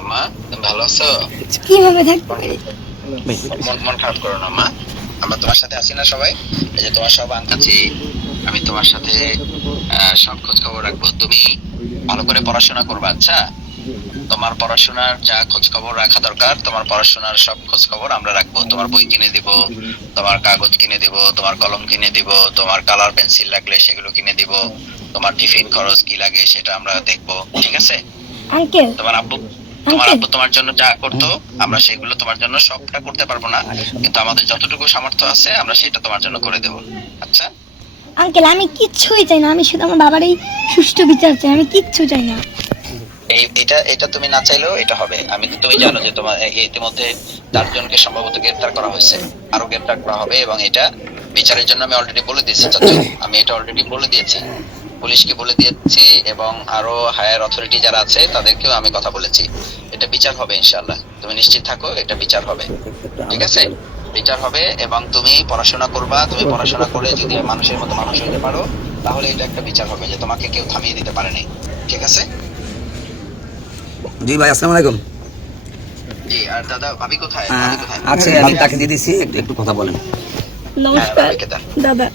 আম্মা, তুমি ভালো আছো? কিভাবে থাকতে পারি? মন মন খারাপ করো না আম্মা। আমরা তোমার সাথে আছি না সবাই? এই যে তোমার সব আছি, আমি তোমার সাথে সব খোঁজ খবর রাখবো। তুমি ভালো করে পড়াশোনা করবা, আচ্ছা? তোমার পড়াশোনার যা খোঁজ খবর রাখা দরকার, তোমার পড়াশোনার সব খোঁজ খবর আমরা রাখবো। তোমার বই কিনে দিব, তোমার কাগজ কিনে দিব, তোমার কলম কিনে দিব, তোমার কালার পেন্সিল লাগলে সেগুলো কিনে দিব, তোমার টিফিন খরচ কি লাগে সেটা আমরা দেখবো, ঠিক আছে? আঙ্কেল, তোমার আব্বু তোমার আঙ্কেল, আব্বু তোমার জন্য যা করতো আমরা সেগুলো তোমার জন্য সবটা করতে পারবো না, কিন্তু আমাদের যতটুকু সামর্থ্য আছে আমরা সেটা তোমার জন্য করে দেবো, আচ্ছা? আঙ্কেল, আমি কিচ্ছুই চাই না। আমি শুধু আমার বাবার এই সুষ্ঠু বিচার চাই। আমি কিচ্ছু চাই না। এটা এটা তুমি না চাইলেও এটা হবে। তুমি জানো যে তোমার ইতিমধ্যে 4 জনকে সম্ভবত গ্রেফতার করা হয়েছে, আরো গ্রেফতার করা হবে, এবং এটা বিচারের জন্য আমি অলরেডি বলে দিয়েছি চাচু। আমি এটা অলরেডি বলে দিয়েছি, পুলিশকে বলে দিয়েছি, এবং আরো হায়ার অথরিটি যারা আছে তাদেরকেও আমি কথা বলেছি। এটা বিচার হবে ইনশাআল্লাহ, তুমি নিশ্চিত থাকো, এটা বিচার হবে, ঠিক আছে? বিচার হবে, এবং তুমি পড়াশোনা করবা। তুমি পড়াশোনা করে যদি মানুষের মতো মানুষ হতে পারো, তাহলে এটা একটা বিচার হবে যে তোমাকে কেউ থামিয়ে দিতে পারেনি, ঠিক আছে? জি ভাই, আসসালামু আলাইকুম। জি, আর দাদা ভাবি কোথায়? আছে, আমি তাকে দিয়ে দিছি, একটু কথা বলেন। নমস্কার ভাবিকে দাও। দাদা।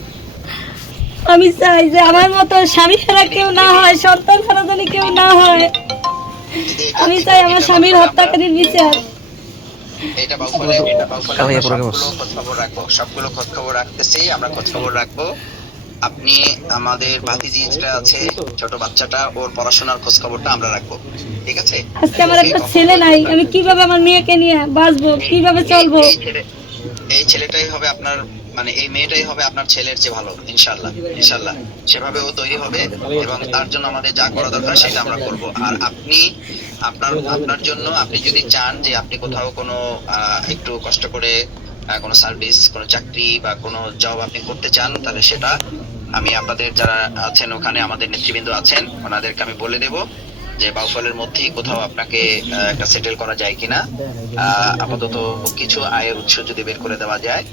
আমি চাই যে আমার মতো স্বামী ছাড়া কেউ না হয়, সন্তান ছাড়া যেন কেউ না হয়। আমি চাই আমার স্বামীর হত্যাকারীর বিচার। এটা বাউফলে আমরা সবগুলো খোঁজ খবর রাখবো, সবগুলো খোঁজ খবর রাখতেছি, আমরা খোঁজ খবর রাখবো। আপনি আমাদের ভাতিজি যেটা আছে, ছোট বাচ্চাটা, ওর পড়াশোনার খোঁজ খবরটা আমরা রাখবো, ঠিক আছে? আজকে আমার একটা ছেলে নাই। আমি কিভাবে আমার মেয়েকে নিয়ে বাঁচবো, কিভাবে চলবো? এই ছেলেটাই হবে আপনার, মানে এই মেয়েটাই হবে আপনার ছেলের যে ভালো, ইনশাল্লাহ। ইনশাল্লাহ সেভাবে ও তৈরি হবে, এবং তার জন্য আমাদের যা করা দরকার সেটা আমরা করব। আর আপনি আপনার আপনার জন্য, আপনি যদি চান যে আপনি কোথাও কোনো একটু কষ্ট করে কোনো সার্ভিস, কোনো চাকরি বা কোনো জব আপনি করতে চান, তাহলে সেটা আমি আপনাদের যারা আছেন ওখানে, আমাদের নেতৃবৃন্দ আছেন, ওনাদেরকে আমি বলে দেব যে বাউফলের মধ্যেই কোথাও আপনাকে একটা সেটেল করা যায় কিনা। আপাতত কিছু আয়ের উৎস যদি বের করে দেওয়া যায়,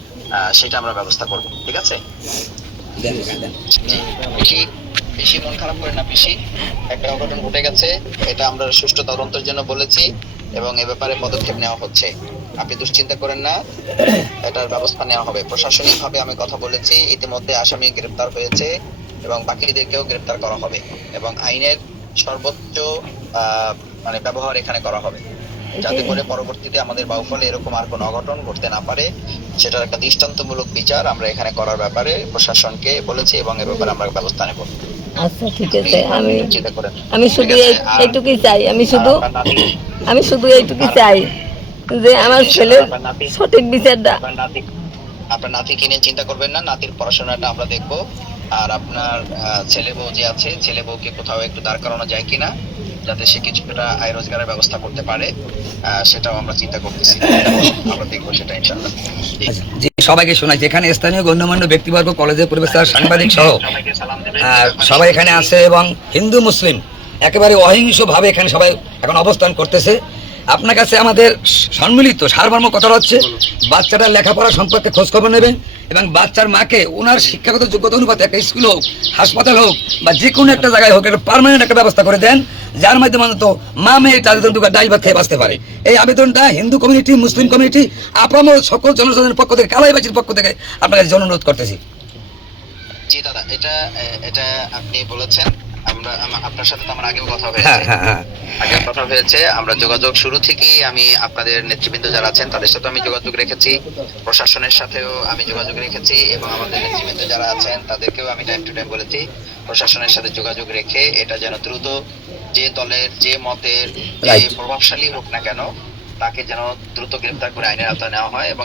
সেটা আমরা ব্যবস্থা করব, ঠিক আছে? জি, বেশি বেশি মন খারাপ করে না পিসি। একটা অঘটন ঘটে গেছে, এটা আমরা সুষ্ঠু তদন্তের জন্য বলেছি, এবং এ ব্যাপারে পদক্ষেপ নেওয়া হচ্ছে। আপনি দুশ্চিন্তা করেন না, এটার ব্যবস্থা নেওয়া হবে। প্রশাসনিক ভাবে আমি কথা বলেছি, ইতিমধ্যে আসামি গ্রেপ্তার হয়েছে, এবং বাকিদেরকেও গ্রেপ্তার করা হবে, এবং আইনের সর্বোচ্চ মানে ব্যবহার এখানে করা হবে, যাতে করে পরবর্তীতে আমাদের বাউফলে এরকম আর কোনো অঘটন ঘটতে না পারে। সেটার একটা দৃষ্টান্তমূলক বিচার আমরা এখানে করার ব্যাপারে প্রশাসনকে বলেছি, এবং এ ব্যাপারে আমরা ব্যবস্থা নেব। আচ্ছা, ঠিক আছে। চিন্তা করেন। আমি শুধু এইটুকুই চাই। আমি শুধু এইটুকুই চাই যে আমার ছেলের সঠিক বিচারটা। আপনার নাতিকে নিয়ে চিন্তা করবেন না, নাতির পড়াশোনাটা আমরা দেখব। আর আপনার ছেলে বউ যে আছে, ছেলে বউকে কোথাও একটু দাঁড় করানো যায় কিনা, যাতে সে কিছুটা আয় রোজগারের ব্যবস্থা করতে পারে, সেটাও আমরা চিন্তা করতেছি। আমরা দেখবো সেটা ইনশাআল্লাহ। জি, সবাইকে শোনাই, যেখানে স্থানীয় গণ্যমান্য ব্যক্তিবর্গ, কলেজের প্রফেসর, সাংবাদিক সহ সবাই এখানে আছে, এবং হিন্দু মুসলিম একেবারে অহিংসভাবে এখানে সবাই এখন অবস্থান করতেছে। আপনার কাছে আমাদের সম্মিলিত সারমর্ম কথা হচ্ছে, বাচ্চাটার লেখাপড়া সম্পর্কে খোঁজখবর নেবেন, এবং বাচ্চার মাকে ওনার শিক্ষাগত যোগ্যতা অনুপাতে একটা স্কুল হোক, হাসপাতাল হোক, বা যে কোনো একটা জায়গায় হোক, একটা পার্মানেন্ট একটা ব্যবস্থা করে দেন, যার মাধ্যমে অন্তত মা মেয়ে তাদের দুটো ডাল ভাত খেয়ে বাঁচতে পারে। এই আবেদনটা হিন্দু কমিউনিটি, মুসলিম কমিউনিটি, আপামর সকল জনসাধারণের পক্ষ থেকে, কালাইবাসীর পক্ষ থেকে আপনার কাছে অনুরোধ করতেছি। জি দাদা, এটা এটা আপনি বলেছেন, আপনার সাথে তো আমার আগেও কথা হয়েছে। আগেও কথা হয়েছে, আমরা যোগাযোগ শুরু থেকেই, আমি আপনাদের নেতৃবৃন্দ যারা আছেন তাদের সাথে আমি যোগাযোগ রেখেছি, প্রশাসনের সাথেও আমি যোগাযোগ রেখেছি, এবং আমাদের নেতৃবৃন্দ যারা আছেন তাদেরকেও আমি টাইম টু টাইম বলেছি প্রশাসনের সাথে যোগাযোগ রেখে এটা যেন দ্রুত, যে দলের, যে মতের, যে প্রভাবশালী হোক না কেন, তাকে যেন দ্রুত গ্রেফতার করে আইনের আওতায় নেওয়া হয়, এবং